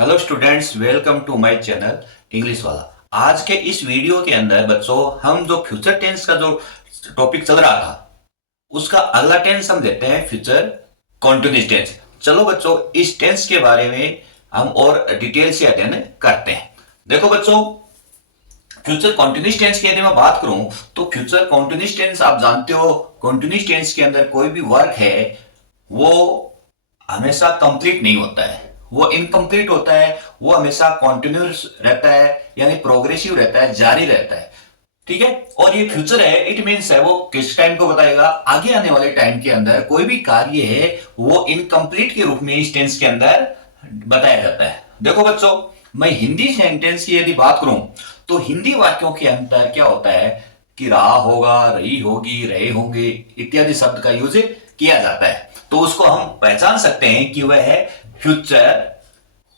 Hello students, welcome to my channel English Wala. आज के इस वीडियो के अंदर बच्चों हम जो फ्यूचर टेंस का जो टॉपिक चल रहा था उसका अगला टेंस हम लेते हैं फ्यूचर कॉन्टिन्यूस टेंस। चलो बच्चों, इस टेंस के बारे में हम और डिटेल से अध्ययन करते हैं। देखो बच्चों, फ्यूचर कॉन्टिन्यूस टेंस की यदि मैं बात करूं तो फ्यूचर कॉन्टिन्यूस टेंस आप जानते हो, कॉन्टिन्यूस टेंस के अंदर कोई भी वर्क है वो हमेशा कंप्लीट नहीं होता है, वो इनकम्प्लीट होता है, वो हमेशा कॉन्टिन्यूस रहता है, यानी प्रोग्रेसिव रहता है, जारी रहता है। ठीक है। और ये फ्यूचर है, इट मीन्स है वो किस टाइम को बताएगा, आगे आने वाले टाइम के अंदर कोई भी कार्य है वो इनकम्प्लीट के रूप में इस टेंस के अंदर बताया जाता है। देखो बच्चों, मैं हिंदी सेंटेंस की यदि बात करूं तो हिंदी वाक्यों के अंदर क्या होता है कि रहा होगा, रही होगी, रहे होंगे इत्यादि शब्द का यूज किया जाता है। तो उसको हम पहचान सकते हैं कि वह है फ्यूचर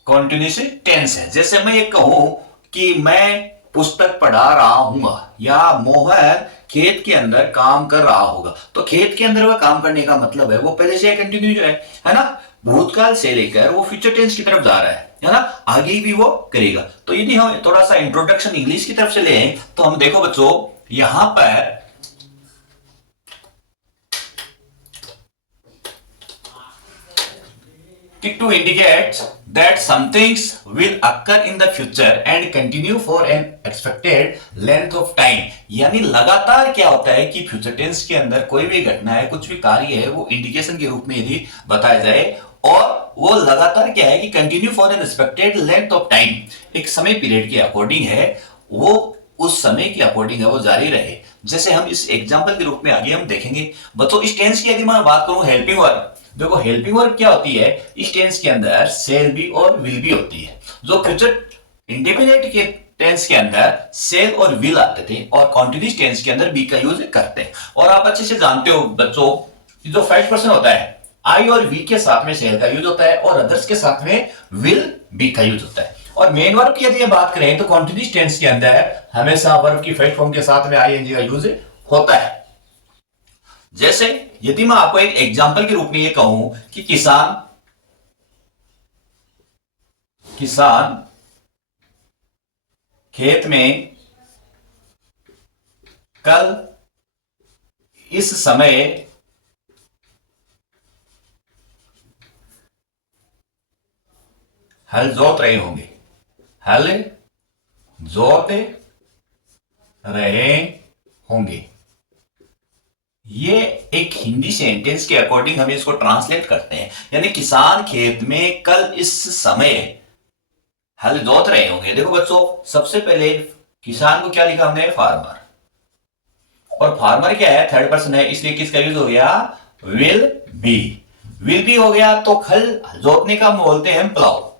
कॉन्टिन्यूस टेंस है। जैसे मैं ये कहूं कि मैं पुस्तक पढ़ा रहा हूं या मोहन खेत के अंदर काम कर रहा होगा, तो खेत के अंदर वह काम करने का मतलब है वो पहले से कंटिन्यू है ना, भूतकाल से लेकर वो फ्यूचर टेंस की तरफ जा रहा है ना, आगे भी वो करेगा। तो यदि हम थोड़ा सा इंट्रोडक्शन इंग्लिश की तरफ से लें तो हम देखो बच्चों, यहां पर to indicate that some things will occur in the future and continue for an expected length of time। यानी लगातार क्या होता है कि फ्यूचर टेंस के अंदर कोई भी घटना है, कुछ भी कार्य है, वो इंडिकेशन के रूप में यदि बताया जाए और वो लगातार क्या है कि continue for an expected length of time, एक समय पीरियड के अकॉर्डिंग है, वो उस समय के अकॉर्डिंग है वो जारी रहे। जैसे हम इस एग्जांपल के रूप में आगे हम देखेंगे। बच्चों, इस टेंस की यदि मैं बात करूं हेल्पिंग वर्ब, देखो हेल्पिंग वर्ब क्या होती है, इस टेंस के अंदर सेल बी और विल बी होती है। जो फ्यूचर इंडेफिनिट के टेंस के अंदर सेल और विल आते थे और कॉन्टिन्यूस टेंस के अंदर बी का यूज करते हैं। और आप अच्छे से जानते हो बच्चों, जो फर्स्ट पर्सन होता है आई और वी के साथ में सेल का यूज होता है और अदर्स के साथ में विल बी का यूज होता है। और मेन वर्ब की यदि बात करें तो कॉन्टिन्यूस टेंस के अंदर हमेशा वर्ब की फर्स्ट फॉर्म के साथ में आईएनजी का यूज होता है। जैसे यदि मैं आपको एक एग्जांपल के रूप में ये कहूं कि किसान खेत में कल इस समय हल जोत रहे होंगे, हल जोत रहे होंगे। ये एक हिंदी सेंटेंस के अकॉर्डिंग हम इसको ट्रांसलेट करते हैं, यानी किसान खेत में कल इस समय हल जोत रहे होंगे। देखो बच्चों, सबसे पहले किसान को क्या लिखा हमने, फार्मर, और फार्मर क्या है, थर्ड पर्सन है, इसलिए किसका यूज हो गया, विल बी। विल बी हो गया तो हल जोतने का हम बोलते हैं प्लाउ,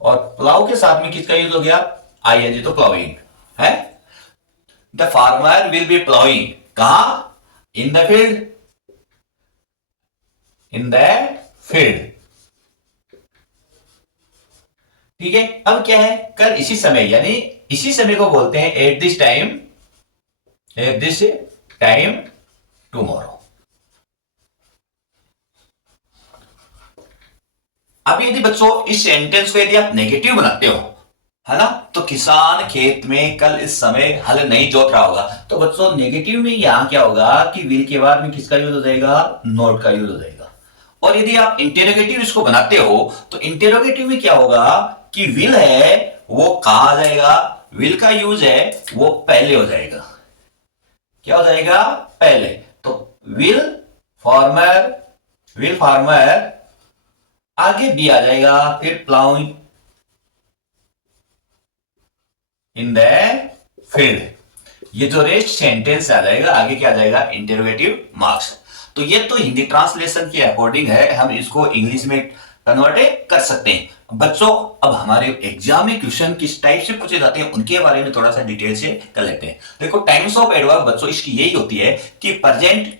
और प्लाउ के साथ में किसका यूज हो गया, आईएनजी, तो प्लाउइंग है। The farmer will be ploughing, कहां, in the field, in the field. ठीक है। अब क्या है, कल इसी समय, यानी इसी समय को बोलते हैं एट दिस टाइम टुमारो। अब यदि बच्चों इस सेंटेंस को यदि आप नेगेटिव बनाते हो, है ना, तो किसान खेत में कल इस समय हल नहीं जोत रहा होगा, तो बच्चों नेगेटिव में यहां क्या होगा कि विल के बाद में किसका यूज हो जाएगा, नॉट का यूज हो जाएगा। और यदि आप इंटेरोगेटिव इसको बनाते हो तो इंटेरोगेटिव में क्या होगा कि विल है वो कहां आ जाएगा, विल का यूज है वो पहले हो जाएगा, क्या हो जाएगा, पहले। तो विल फार्मर आगे बी आ जाएगा, फिर प्लाउइंग इन द फील्ड। ये जो रेस्ट सेंटेंस आ जाएगा, आगे क्या आ जाएगा, इंटरोगेटिव मार्क्स। तो ये तो हिंदी ट्रांसलेशन के अकॉर्डिंग है, हम इसको इंग्लिश में कन्वर्ट कर सकते हैं। बच्चों, अब हमारे एग्जाम में क्वेश्चन किस टाइप से पूछे जाते हैं उनके बारे में थोड़ा सा डिटेल से कर लेते हैं। देखो, टाइम्स ऑफ एडवर्ब बच्चों इसकी यही होती है कि प्रेजेंट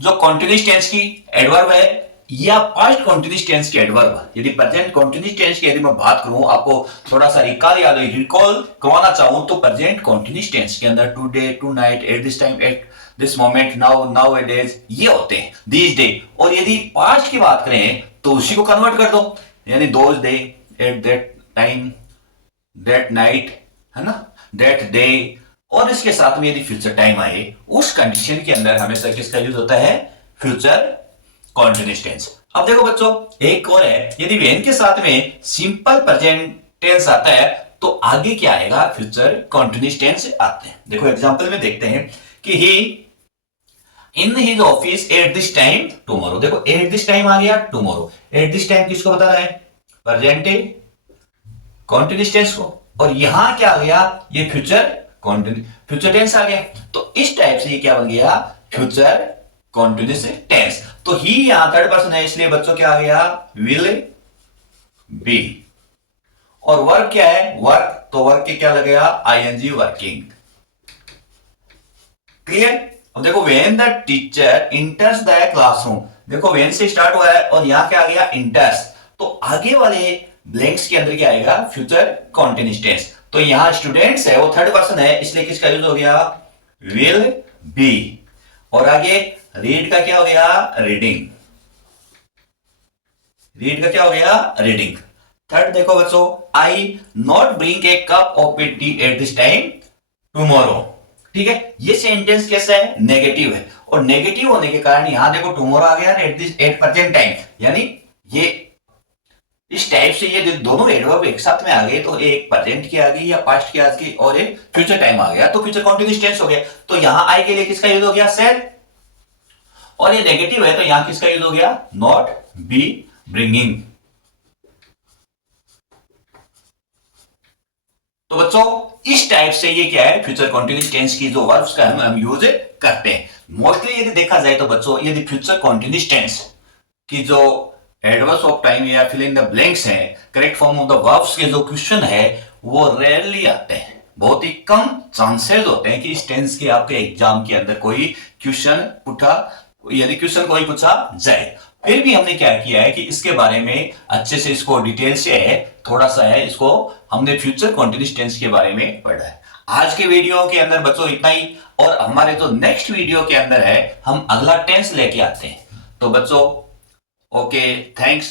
जो कॉन्टिन्यूस टेंस की एडवर्ब है या पास्ट कॉन्टिन्यूस टेंस की एडवर्ब, यदि प्रेजेंट कॉन्टिन्यूस टेंस की यदि मैं बात करूं, आपको थोड़ा सा रिकॉल करवाना चाहूं तो प्रेजेंट कॉन्टिन्यूस टेंस के अंदर today, tonight, at this time, at this moment, nowadays, ये होते हैं, दीज डे। और यदि पास्ट की बात करें तो उसी को कन्वर्ट कर दो, यानी those day, at that time, that night, है ना, दैट डे, और इसके साथ में यदि फ्यूचर टाइम आए उस कंडीशन के अंदर हमेशा किसका यूज होता है, फ्यूचर कॉन्टिन्यूअस टेंस। अब देखो बच्चों एक और है, यदि वेन के साथ में सिंपल प्रेजेंट टेंस आता है तो आगे क्या आएगा, फ्यूचर कॉन्टिन्यूअस टेंस आते हैं। देखो एग्जांपल में देखते हैं कि he in his office at this time tomorrow. देखो एट दिस टाइम आ गया, टुमारो। एट दिस टाइम किसको बता रहा है, प्रेजेंट कॉन्टिन्यूअस टेंस को, और यहां क्या आ गया, ये फ्यूचर टेंस आ गया। तो इस टाइप से ये क्या बन गया, फ्यूचर कॉन्टिन्यूअस टेंस। तो ही यहां थर्ड पर्सन है, इसलिए बच्चों क्या आ गया, विल बी। और वर्क क्या है, वर्क, तो वर्क के क्या लगेगा, आईएनजी, वर्किंग। क्लियर। अब देखो when the teacher इंटर्स the classroom, देखो व्हेन से स्टार्ट हुआ है और यहां क्या आ गया, इंटर्स, तो आगे वाले ब्लैंक्स के अंदर क्या आएगा, फ्यूचर कॉन्टिन्यूअस टेंस। तो यहां स्टूडेंट्स है वो थर्ड पर्सन है, इसलिए किसका यूज हो गया, विल बी। और आगे रीड का क्या हो गया, रीडिंग। रीड का क्या हो गया, रीडिंग। थर्ड देखो बच्चों, I not bring a cup of tea at this time tomorrow. ठीक है, ये सेंटेंस कैसा है, नेगेटिव है, और नेगेटिव होने के कारण यहां देखो टुमारो आ गया एट प्रेजेंट टाइम, यानी ये इस टाइप से ये दोनों एडवर्ब एक साथ में आ गए, तो एक प्रेजेंट की आ गई या पास्ट की आ गई और एक फ्यूचर टाइम आ गया, तो फ्यूचर कॉन्टिन्यूअस टेंस हो गया। तो यहां आई के लिए किसका यूज हो गया, सेड, और ये नेगेटिव है तो यहां किसका यूज हो गया, नॉट बी ब्रिंगिंग। तो बच्चों इस टाइप से ये क्या है, फ्यूचर कॉन्टिन्यूअस टेंस की जो वर्ब्स का हम यूज करते हैं। मोस्टली यदि देखा जाए तो बच्चों यदि फ्यूचर कॉन्टिन्यूअस टेंस की जो एडवर्ब्स ऑफ टाइम या फिल इन द ब्लैंक्स है, correct form of the verbs के जो क्वेश्चन है वो रेयरली आते हैं, बहुत ही कम चांसेस होते हैं कि इस टेंस के आपके एग्जाम के अंदर कोई क्वेश्चन यदि क्वेश्चन कोई पूछा जाए। फिर भी हमने क्या किया है कि इसके बारे में अच्छे से इसको डिटेल से है, थोड़ा सा है, इसको हमने फ्यूचर कॉन्टिन्यूअस टेंस के बारे में पढ़ा है। आज के वीडियो के अंदर बच्चों इतना ही, और हमारे जो नेक्स्ट वीडियो के अंदर है हम अगला टेंस लेके आते हैं। तो बच्चों ओके, थैंक्स।